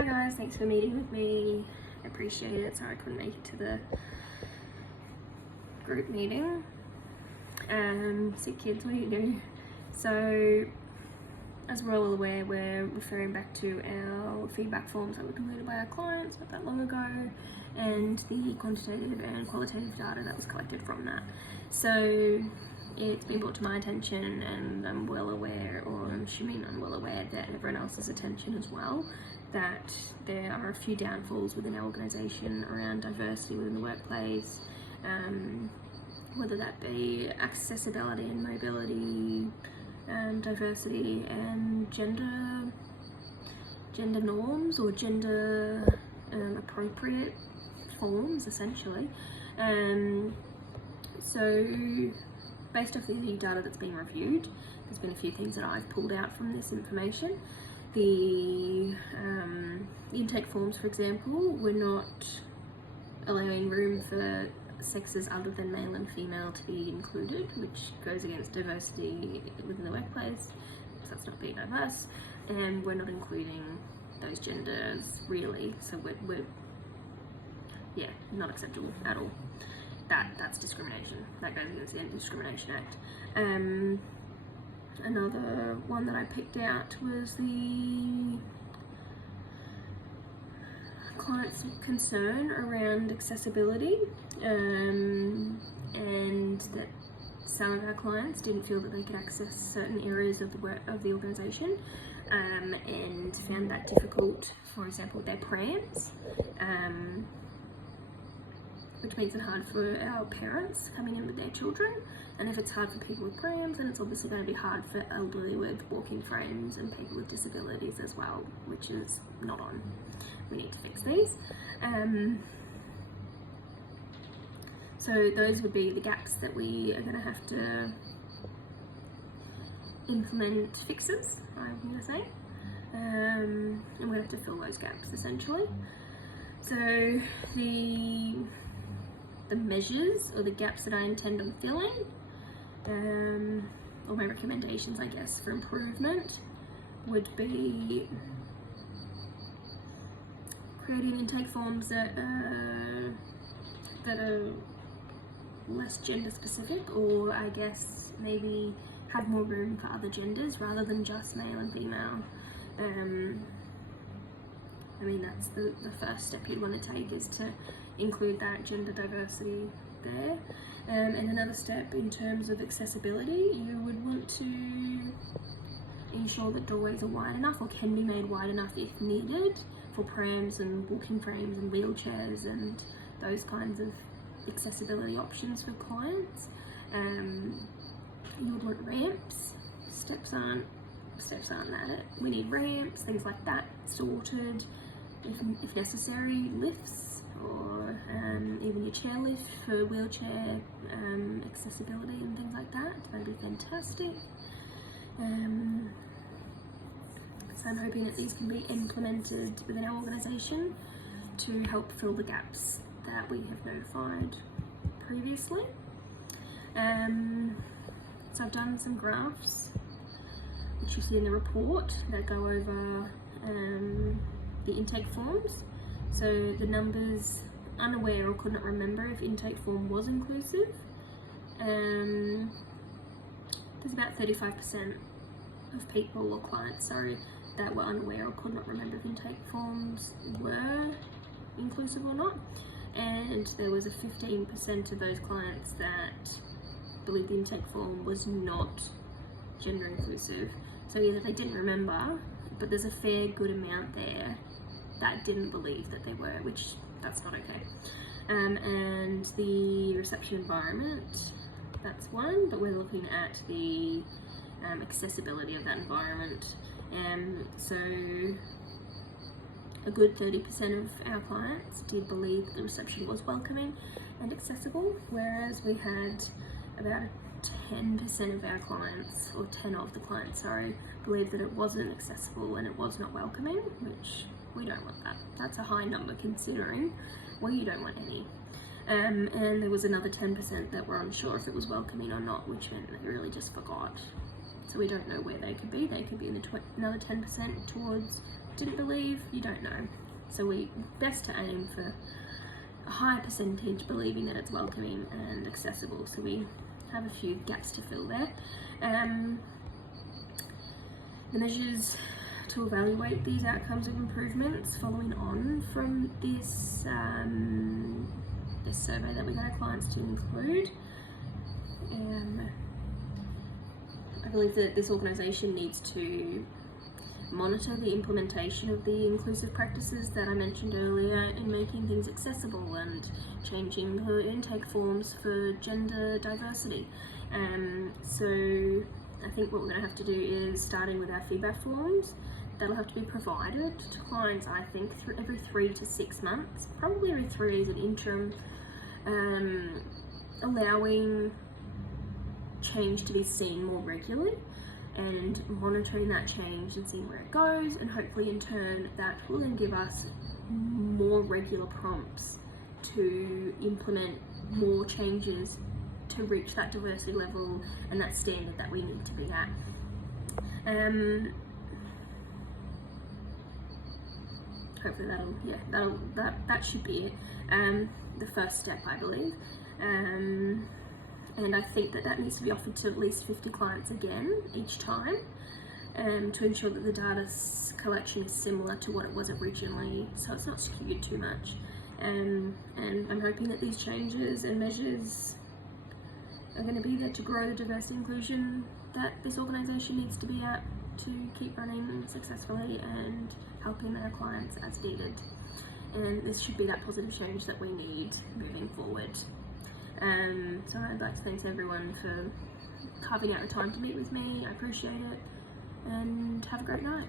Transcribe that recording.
Hi guys, thanks for meeting with me. I appreciate it. Sorry I couldn't make it to the group meeting. Sick kids, what do you do? So, as we're all aware, we're referring back to our feedback forms that were completed by our clients not that long ago, and the quantitative and qualitative data that was collected from that. So it's been brought to my attention, and I'm well aware, or I'm assuming I'm well aware, that everyone else's attention as well, that there are a few downfalls within our organisation around diversity within the workplace, whether that be accessibility and mobility, diversity and gender norms, or gender appropriate forms, essentially. So based off the data that's been reviewed, there's been a few things that I've pulled out from this information. The intake forms, for example, were not allowing room for sexes other than male and female to be included, which goes against diversity within the workplace, so that's not being diverse, and we're not including those genders really, so we're yeah, not acceptable at all. That's discrimination. That goes against the Anti-Discrimination Act. Another one that I picked out was the client's concern around accessibility, and that some of our clients didn't feel that they could access certain areas of the organisation, and found that difficult, for example, with their prams, which makes it hard for our parents coming in with their children. And if it's hard for people with prams, then it's obviously going to be hard for elderly with walking frames and people with disabilities as well, which is not on. We need to fix these. So those would be the gaps that we are going to have to implement fixes, I'm going to say. And we're going to have to fill those gaps, essentially. So the measures, or the gaps that I intend on filling, or my recommendations, I guess, for improvement, would be creating intake forms that are less gender specific, or I guess maybe have more room for other genders rather than just male and female. I mean, that's the first step you'd want to take, is to include that gender diversity there. And another step in terms of accessibility, you would want to ensure that doorways are wide enough, or can be made wide enough if needed, for prams and walking frames and wheelchairs and those kinds of accessibility options for clients. You would want ramps. Steps aren't that. We need ramps, things like that, sorted. If necessary, lifts, or even your chair lift for wheelchair accessibility and things like that. That'd be fantastic. So I'm hoping that these can be implemented within our organisation to help fill the gaps that we have notified previously. So I've done some graphs, which you see in the report, that go over the intake forms. So the numbers, unaware or could not remember if intake form was inclusive. There's about 35% of people, or clients, sorry, that were unaware or could not remember if intake forms were inclusive or not. And there was a 15% of those clients that believed the intake form was not gender inclusive. So either they didn't remember, but there's a fair good amount there that didn't believe that they were, which that's not okay. And the reception environment, that's one, but we're looking at the accessibility of that environment. So a good 30% of our clients did believe that the reception was welcoming and accessible, whereas we had about 10% of our clients, or 10 of the clients, sorry, believed that it wasn't accessible and it was not welcoming, which we don't want that. That's a high number considering we don't want any. And there was another 10% that were unsure if it was welcoming or not, which meant they really just forgot. So we don't know where they could be. They could be in the another 10% towards didn't believe, you don't know. So we best to aim for a high percentage believing that it's welcoming and accessible. So we have a few gaps to fill there. The measures to evaluate these outcomes of improvements following on from this this survey that we got our clients to include. I believe that this organisation needs to monitor the implementation of the inclusive practices that I mentioned earlier in making things accessible and changing the intake forms for gender diversity. So I think what we're going to have to do is, starting with our feedback forms, that'll have to be provided to clients, I think, every 3 to 6 months, probably every 3 as an interim, allowing change to be seen more regularly and monitoring that change and seeing where it goes, and hopefully in turn that will then give us more regular prompts to implement more changes to reach that diversity level and that standard that we need to be at. Hopefully that should be it. The first step, I believe. And I think that needs to be offered to at least 50 clients again each time, to ensure that the data collection is similar to what it was originally, so it's not skewed too much. And I'm hoping that these changes and measures are going to be there to grow the diversity inclusion that this organisation needs to be at to keep running successfully and helping our clients as needed. And this should be that positive change that we need moving forward. So I'd like to thank everyone for carving out the time to meet with me. I appreciate it, and have a great night.